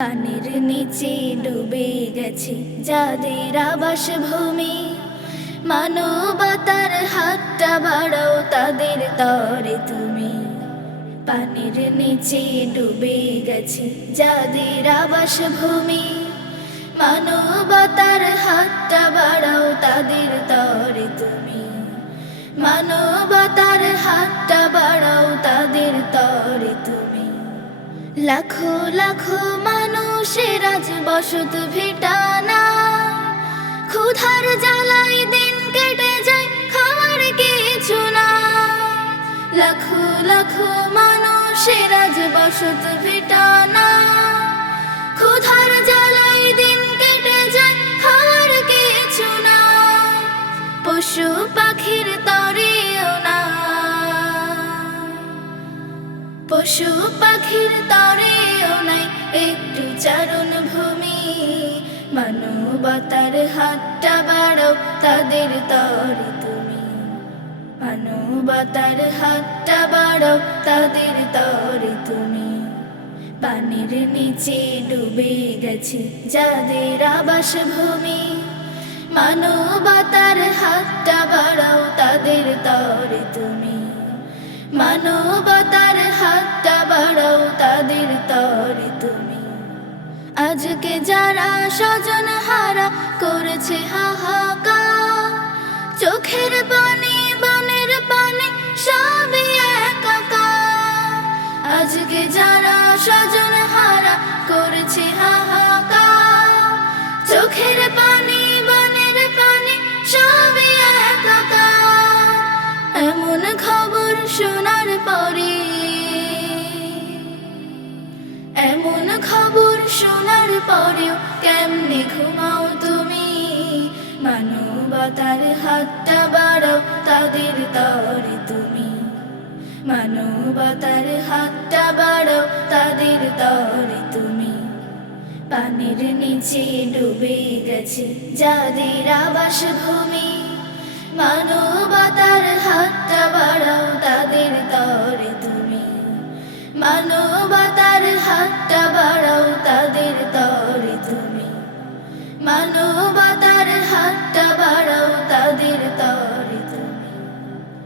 পানির নিচে ডুবে গেছে যাদের আবাসভূমি, মানবতার হাতটা বাড়াও তাদের তরে তুমি। পানির নিচে ডুবে গেছে যাদের আবাসভূমি, মানবতার হাতটা বাড়াও তাদের তরে তুমি। মানবতার হাতটা বাড়াও তাদের তরে তুমি। লাখো লাখো মানুষের আজ বসত ভিটানা, ক্ষুধার জ্বালায় দিন কেটে যায় খাওয়ার কিছু না। লাখো লাখো মানুষের আজ বসত ভিটানা, ক্ষুধার জ্বালায় দিন কেটে যায় খাওয়ার কিছু না। পশু পাখির তরেও না, পশু পাখির তরেও নাই একটু চারণ ভূমি। মানবতার হাতটা বাড়াও তাদের তরে তুমি। মানবতার হাতটা বাড়াও তাদের তরে তুমি। পানির নিচে ডুবে গেছে যাদের আবাসভূমি, মানবতার হাতটা বাড়াও তাদের তরে তুমি। মানবতার হাতটা বাড়াও তাদের তরে তুমি। আজকে যারা স্বজন হারা করেছে হাহাকার, চোখের পানি বনের পানি সবই একাকার। আজকে যারা স্বজন হারা করেছে হাহাকার, চোখের পানি বনের পানি সবই একাকার। এমন খবর শোনার পরে, এমন খবর শোনার পরেও কেমনে ঘুমাও তুমি। মানবতার হাতটা বাড়াও তাদের তরে তুমি। মানবতার হাতটা বাড়াও তাদের তরে তুমি। পানির নিচে ডুবে গেছে যাদের আবাসভূমি, মানবতার হাতটা বাড়াও তাদের তরে তুমি।